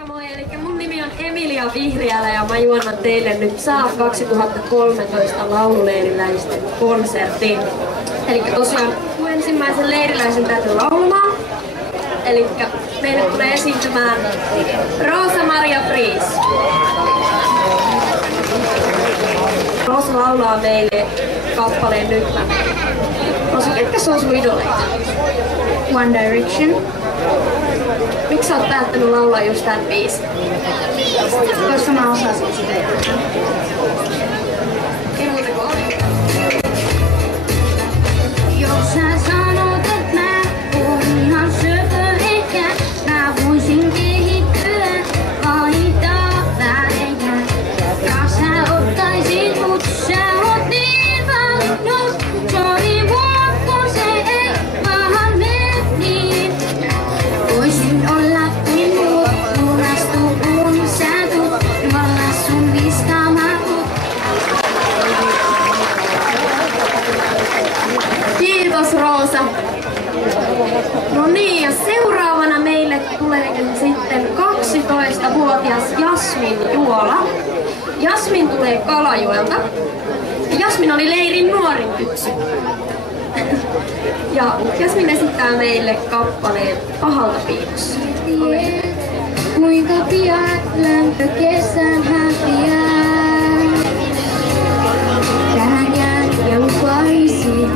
Moi, eli mun nimi on Emilia Vihriälä ja mä juonnan teille nyt Saab 2013 laululeiriläisten konsertin. Eli tosiaan ensimmäisen leiriläisen täytyy laulamaan. Eli meille tulee esiintymään Rosa Maria Friis. Rosa laulaa meille kappaleen Nyt mä. Rosa, ketkä se on sun idoleita? One Direction. Miksi sä oot päättänyt laulaa just tän biisin? Koska mä osasin sitä. Kehuuteko? Jos sä sanot, et mä oon ihan söpö ehkä, mä voisin kehittyä, vaihtaa väliä. Ja sä ottaisit mut, sä oot niin valinnut. Sori mua, kun se ei vaan mene niin. Voisin olla kuin muut, lunastuu kun sä tuut, juolla sun viskaamatut. Kiitos Roosa. No niin, ja seuraavana meille tulee sitten 12-vuotias Jasmin Juola. Jasmin tulee Kalajoelta. Jasmin oli leirin nuorin tyttö. Ja Jasmin esittää meille kappaleen Pahalta piilossa. Kuinka pian lämpö kesän häviää. Tähän jään ja lupaisin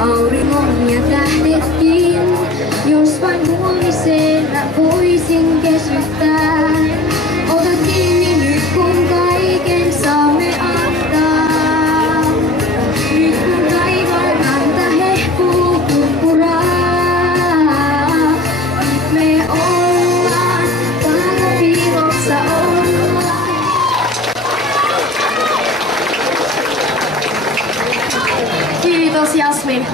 auringon ja tähdetkin. Jos vain huomiseen mä voisin kesyttää. Ota kiinni nyt kun kaiken saamme antaa. Nyt kun taivaan ranta hehkuu purpuraa. Nyt me ollaan pahalta piilossa ollaan. Kiitos Jasmin.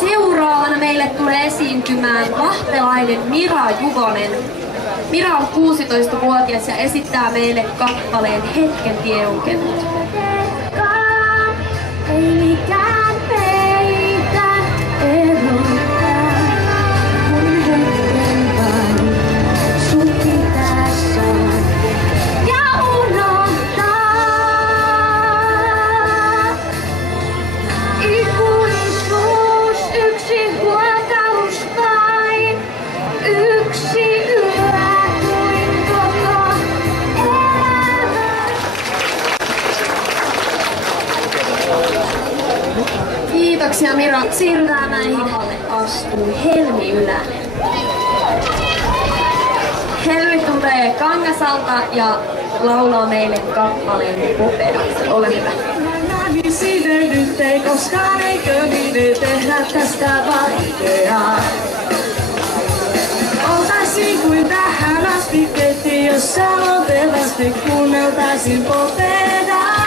Seuraavana meille tulee esiintymään lahtelainen Mira Juvonen. Mira on 16-vuotias ja esittää meille kappaleen Hetken tieukenut. Ei mikään meitä erottaa, kun hetken vain sut pitää saada ja unohtaa. Ikuisuus, yksi huokaus vain, yksi yö kuin koko elämä. Kiitoksia Mira. Siirrytään näihin. Astuu Helmi Ylänen. Helmi tulee Kangasalta ja laulaa meille kappaleen Popera. Ole hyvä. Näin sinne nyt ei koskaan, eikö niin ei tehdä tästä vaikeaa. Oltaisin kuin tähän asti ketti, jos sä luontevasti kuunneltaisin Poperaa.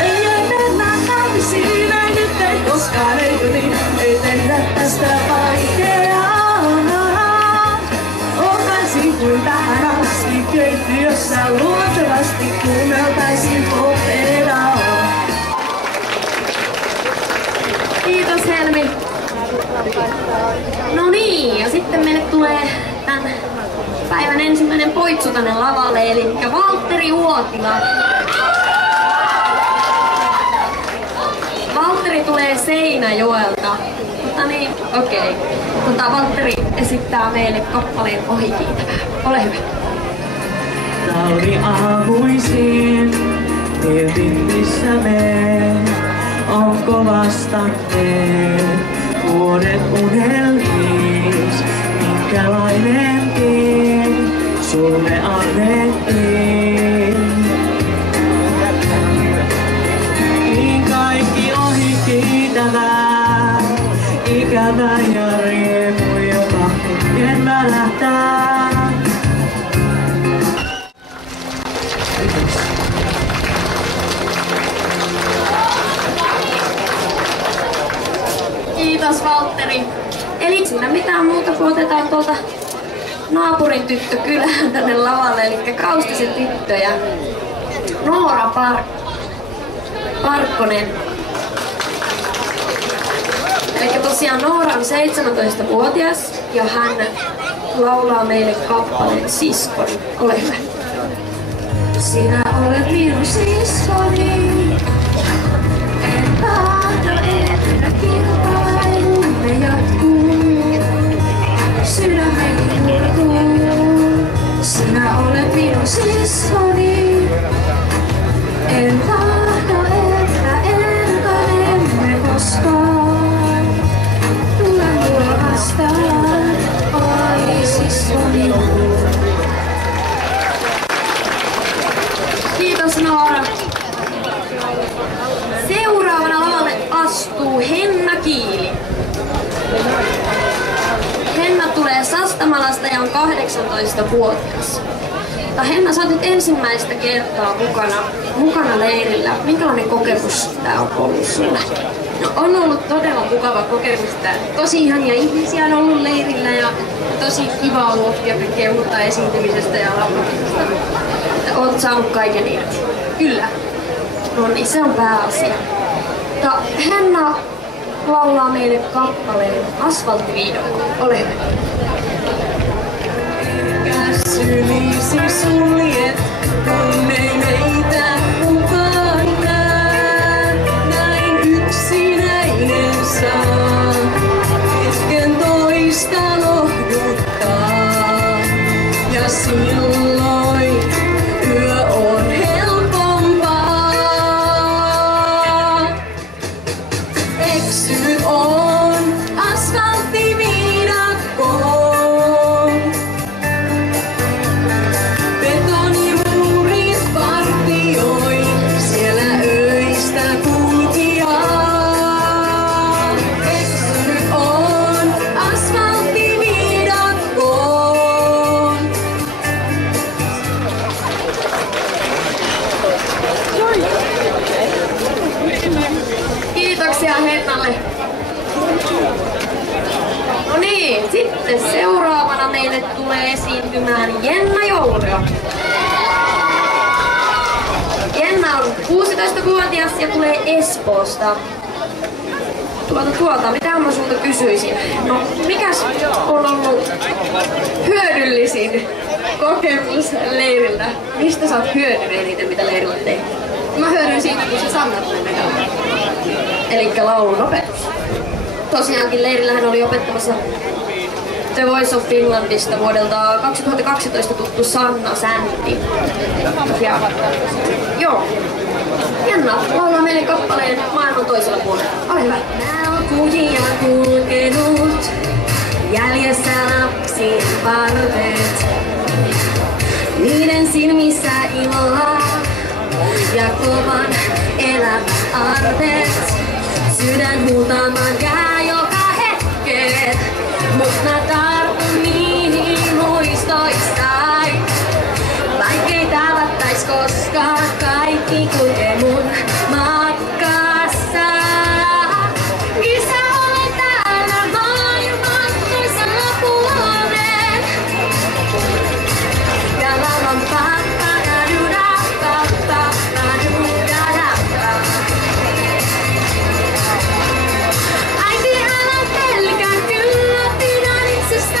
Ei mennä naimisiin, ei nyt ei koskaan, eikö niin ei tehdä tästä vaikeaa. Oltaisin kuin tähän asti ketti, jos sä luontevasti kuunneltaisin Poperaa. Kiitos Helmi. No niin, ja sitten meille tulee tämän päivän ensimmäinen poitsu tänne lavalle, eli Valtteri Uotila. Valtteri tulee Seinäjoelta. Niin, okei. Valtteri esittää meille kappaleen Ohikiitävää. Ole hyvä. Talviaamuisin, mietin missä me, onko vastanneet vuodet unelmiis, minkälainenkin sulle annettiin. Niin kaikki ohi kiitävää, ikävä ja riemu, joka hetken välähtää. Kiitos Valtteri. Eli siinä mitään muuta kuin otetaan tuolta naapurin tyttö kylään tänne lavalle, eli Kaustisen tyttöjä. Noora Parkkonen. Eli tosiaan Noora on 17-vuotias ja hän laulaa meille kappaleen Siskoni. Ole hyvä. Sinä olet minun siskoni. En tahdo, että kilpailumme jatkuu. Sydämeni murtuu. Sinä olet minun siskoni. En tahdo, että erkanemme koskaan. Tule mulle vastaan, oi siskoni. Kiitos Noora. Seuraavana lavalle astuu Henna Kiili. Henna tulee Sastamalasta ja on 18-vuotias. Henna, sä oot nyt ensimmäistä kertaa mukana leirillä. Minkälainen kokemus tää on ollut sulle? No, on ollut todella mukava kokemus. Tosi ihania ihmisiä on ollut leirillä ja tosi kiva on oppia kaikkea uutta esiintymisestä ja laulamisesta. Oot saanut kaiken irti? Kyllä. No niin, se on pääasia. Henna laulaa meille kappaleen Asfalttiviidolla. Ole hyvä. Sylisi suljet, kun ei meitä kukaan näe. Näin yksinäinen saa, hetken toista lohduttaa. Ja silloin yö on helpompaa. Eksynyt on asfalttiviidakkoon. Kiitoksia Hennalle. No niin, sitten seuraavana meille tulee esiintymään Jenna Joulio. Jenna on 16-vuotias ja tulee Espoosta. Mitä mä sulta kysyisin? No, mikäs on ollut hyödyllisin kokemus leiriltä? Mistä sä oot hyötynyt eniten, mitä leirillä teet? Mä hyödyn siitä, kun se Sanna tuli vetämään. Elikkä laulun opetus. Tosiaankin leirillähän oli opettamassa The Voice of Finlandista vuodelta 2012 tuttu Sanna Sänti. Ja joo. Jenna laulaa meille kappaleen Maailman toisella puolella. Ole hyvä. Mä oon kujia kulkenut, jäljessä lapsien parvet. Niiden silmissä iloa ja kovan elämän arvet. Sydän huutamaan jää joka hetken, mut mä tartun niihin muistoistain. Vaikkei tavattais koskaan, kaikki kulkee mun matkassa. Isä olen täällä maailman toisella puolen. Ja laulan äiti älä pelkää, kyllä pidän itsestä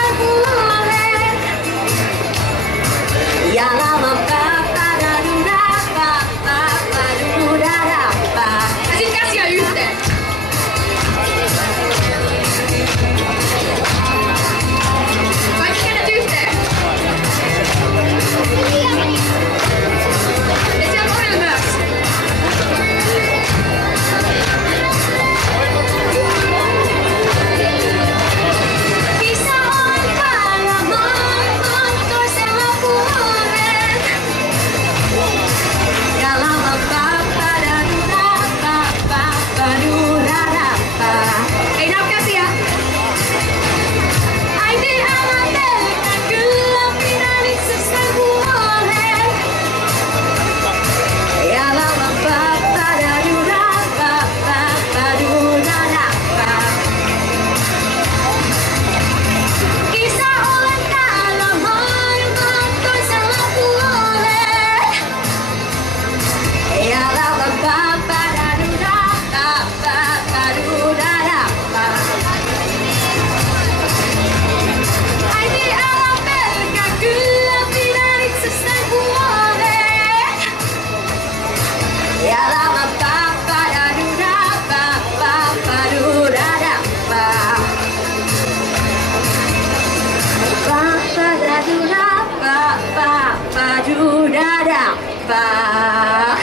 leipää.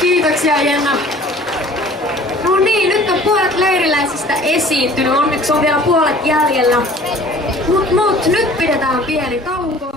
Kiitoksia Jenna. No niin, nyt on puolet leiriläisistä esiintynyt. Onneksi on vielä puolet jäljellä. Mut nyt pidetään pieni tauko.